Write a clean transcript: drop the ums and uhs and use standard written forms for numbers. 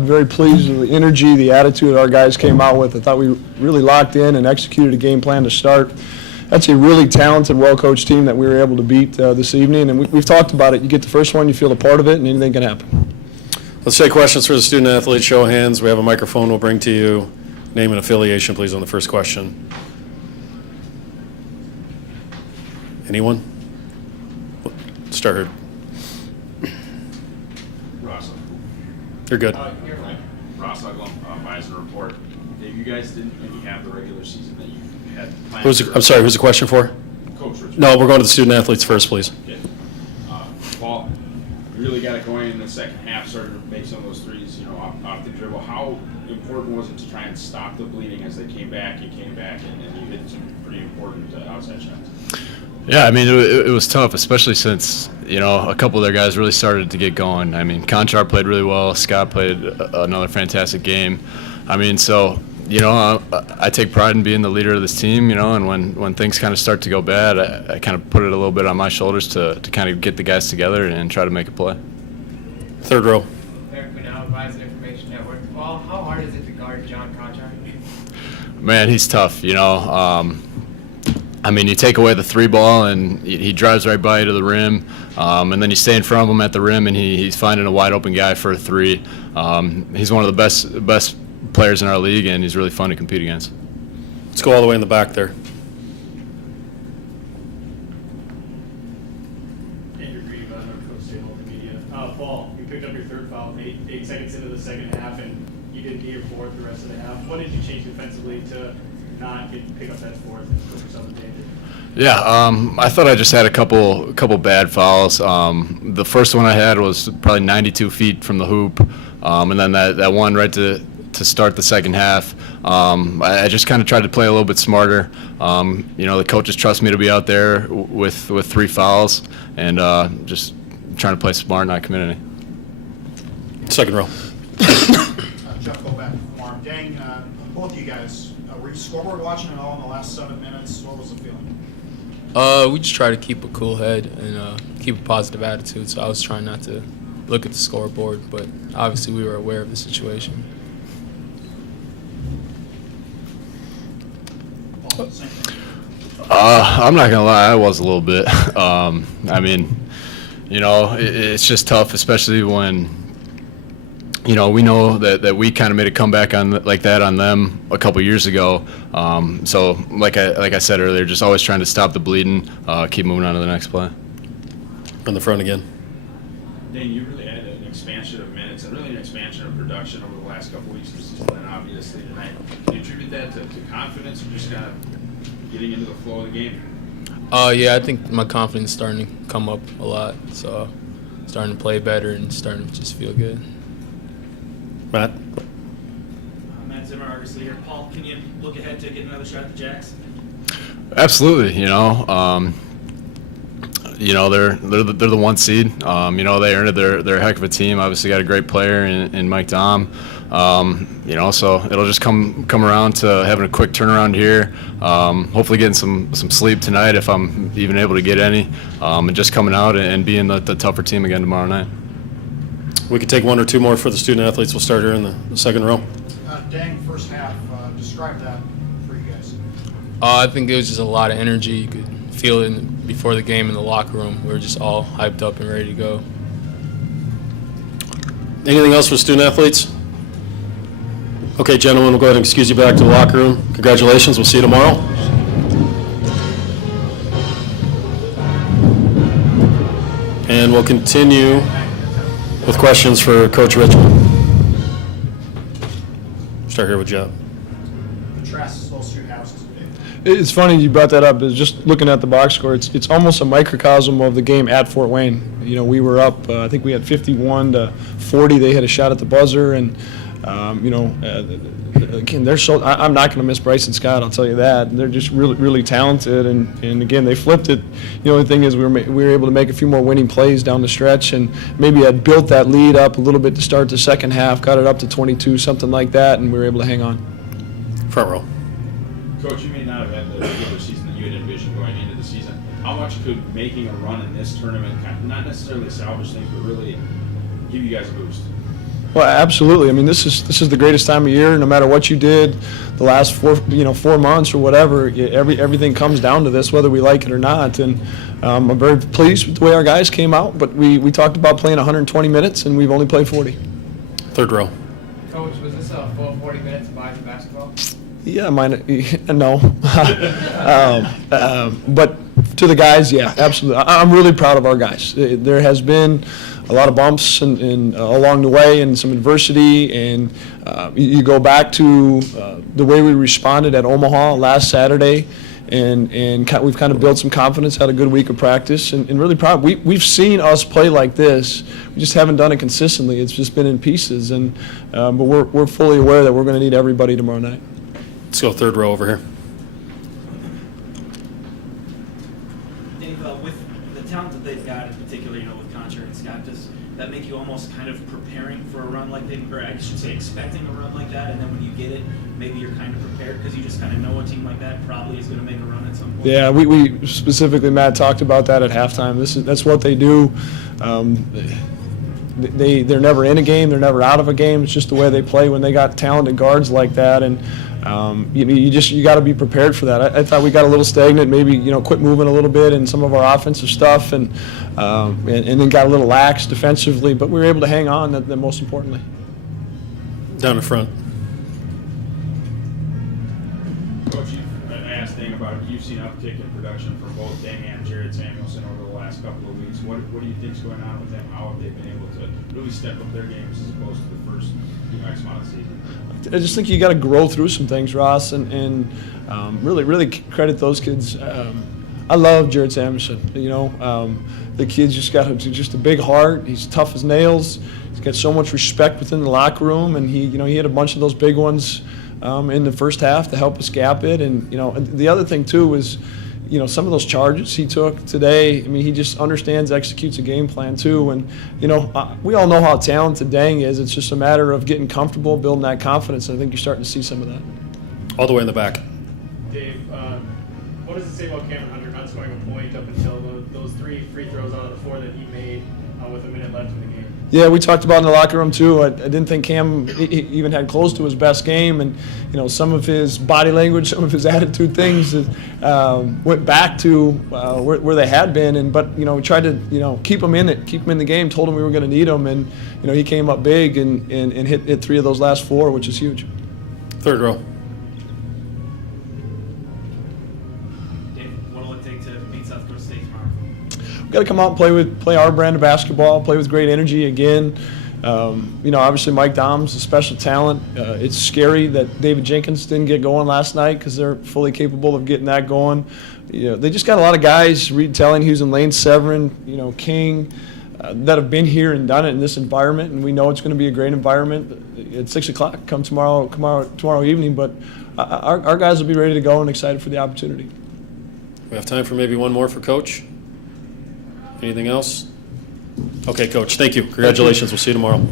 Very pleased with the energy, the attitude our guys came out with. I thought we really locked in and executed a game plan to start. That's a really talented, well-coached team that we were able to beat this evening. And we've talked about it. You get the first one, you feel a part of it, and anything can happen. Let's take questions for the student athletes. Show of hands. We have a microphone we'll bring to you. Name and affiliation, please, on the first question. Anyone? Start here. You're good. Ross Uglum, Bison report. If you guys didn't maybe have the regular season that you had planned. I'm sorry, who's the question for? Coach Richman. No, we're going to the student athletes first, please. Okay. Paul, you really got it going in the second half, started to make some of those threes, off the dribble. How important was it to try and stop the bleeding as they came back? You came back and you hit some pretty important outside shots. Yeah, I mean, it was tough, especially since, a couple of their guys really started to get going. I mean, Conchar played really well. Scott played another fantastic game. I mean, so, I take pride in being the leader of this team, and when things kind of start to go bad, I kind of put it a little bit on my shoulders to kind of get the guys together and try to make a play. Third row. Eric Manal, Bison Information Network. Paul, how hard is it to guard John Conchar? Man, he's tough, I mean, you take away the three ball, and he drives right by you to the rim, and then you stay in front of him at the rim, and he's finding a wide open guy for a three. He's one of the best players in our league, and he's really fun to compete against. Let's go all the way in the back there. Andrew Grieve, Coach State Multimedia. Paul, you picked up your third foul 8 seconds into the second half, and you didn't need your fourth the rest of the half. What did you change defensively to not pick up that fourth and put yourself in danger? Yeah, I thought I just had a couple bad fouls. The first one I had was probably 92 feet from the hoop, and then that one right to start the second half. I just kind of tried to play a little bit smarter. The coaches trust me to be out there with 3 fouls, and just trying to play smart, not commit any. Second row. Jeff Kovac from Arm. Deng, both of you guys, were you scoreboard watching at all in the last 7 minutes? What was the feeling? We just try to keep a cool head and keep a positive attitude. So I was trying not to look at the scoreboard, but obviously we were aware of the situation. I'm not gonna lie, I was a little bit. I mean, it's just tough, especially when we know that we kind of made a comeback like that on them a couple years ago. So like I said earlier, just always trying to stop the bleeding, keep moving on to the next play. On the front again. Deng, you really had an expansion of minutes and really an expansion of production over the last couple weeks of the season, and obviously tonight. Do you attribute that to confidence or just kind of getting into the flow of the game? Yeah, I think my confidence is starting to come up a lot. So starting to play better and starting to just feel good. Matt? Matt Zimmer, Argus Leader. Paul, can you look ahead to get another shot at the Jacks? Absolutely. They're the 1 seed. They earned it. They're a heck of a team. Obviously, got a great player in Mike Dom. So it'll just come around to having a quick turnaround here. Hopefully, getting some sleep tonight if I'm even able to get any, and just coming out and being the tougher team again tomorrow night. We could take 1 or 2 more for the student athletes. We'll start here in the second row. Deng, first half, describe that for you guys. I think it was just a lot of energy. You could feel it before the game in the locker room. We were just all hyped up and ready to go. Anything else for student athletes? Okay, gentlemen, we'll go ahead and excuse you back to the locker room. Congratulations. We'll see you tomorrow. And we'll continue with questions for Coach Richman. Start here with Jeff. Contrast those 2 halves. It's funny you brought that up. It's just looking at the box score, it's almost a microcosm of the game at Fort Wayne. We were up, I think we had 51-40. They had a shot at the buzzer, and again, I'm not going to miss Bryson Scott. I'll tell you that. They're just really, really talented, and again, they flipped it. The only thing is we were able to make a few more winning plays down the stretch, and maybe had built that lead up a little bit to start the second half, got it up to 22, something like that, and we were able to hang on. Front row. Coach, you may not have had the regular season that you had envisioned going into the season. How much could making a run in this tournament, not necessarily salvage things, but really give you guys a boost? Well, absolutely. I mean, this is the greatest time of year. No matter what you did, the last 4 months or whatever, everything comes down to this, whether we like it or not. And I'm very pleased with the way our guys came out. But we talked about playing 120 minutes, and we've only played 40. Third row. Coach, was this a full 40 minutes of Bison basketball? Yeah, no. But to the guys, yeah, absolutely. I'm really proud of our guys. There has been a lot of bumps and along the way and some adversity, and you go back to the way we responded at Omaha last Saturday, and we've kind of built some confidence, had a good week of practice, and really proud. We've seen us play like this. We just haven't done it consistently. It's just been in pieces, but we're fully aware that we're going to need everybody tomorrow night. Let's go third row over here. Dave, with the talent that they've got, in particular, with Concher and Scott, does that make you almost kind of preparing for a run like they, or I should say expecting a run like that, and then when you get it, maybe you're kind of prepared because you just kind of know a team like that probably is going to make a run at some point? Yeah, we specifically, Matt, talked about that at halftime. That's what they do. They're never in a game. They're never out of a game. It's just the way they play when they got talented guards like that. And you got to be prepared for that. I thought we got a little stagnant, maybe quit moving a little bit in some of our offensive stuff, and then got a little lax defensively. But we were able to hang on. That most importantly. Down in front. Coach, I asked Deng about it. You've seen uptick in production from both Deng and Jared Samuelson over the last couple of weeks. What do you think's going on with them? How have they been able to really step up their games as opposed to the first X amount of season? I just think you got to grow through some things, Ross, and really credit those kids. I love Jared Samuelson. The kid's just got just a big heart. He's tough as nails. He's got so much respect within the locker room, and he had a bunch of those big ones in the first half to help us gap it. And the other thing too was, some of those charges he took today. I mean, he just understands, executes a game plan too. And we all know how talented Deng is. It's just a matter of getting comfortable, building that confidence. And I think you're starting to see some of that. All the way in the back. Dave, what does it say about Cameron Hunter not scoring a point up until those 3 free throws out of the 4 that he made with a minute left in the game? Yeah, we talked about it in the locker room too. I didn't think Cam even had close to his best game, and some of his body language, some of his attitude things went back to where they had been. But we tried to keep him in it, keep him in the game. Told him we were going to need him, and he came up big and hit 3 of those last 4, which is huge. Third row. Dave, what'll it take to beat South Dakota State tomorrow? We've got to come out and play our brand of basketball, play with great energy again. Obviously Mike Dom's a special talent. It's scary that David Jenkins didn't get going last night because they're fully capable of getting that going. They just got a lot of guys, Reed Telling, who's in Lane Severin, King, that have been here and done it in this environment, and we know it's going to be a great environment at 6 o'clock come tomorrow evening. But our guys will be ready to go and excited for the opportunity. We have time for maybe one more for Coach. Anything else? Okay, Coach, thank you. Congratulations. We'll see you tomorrow.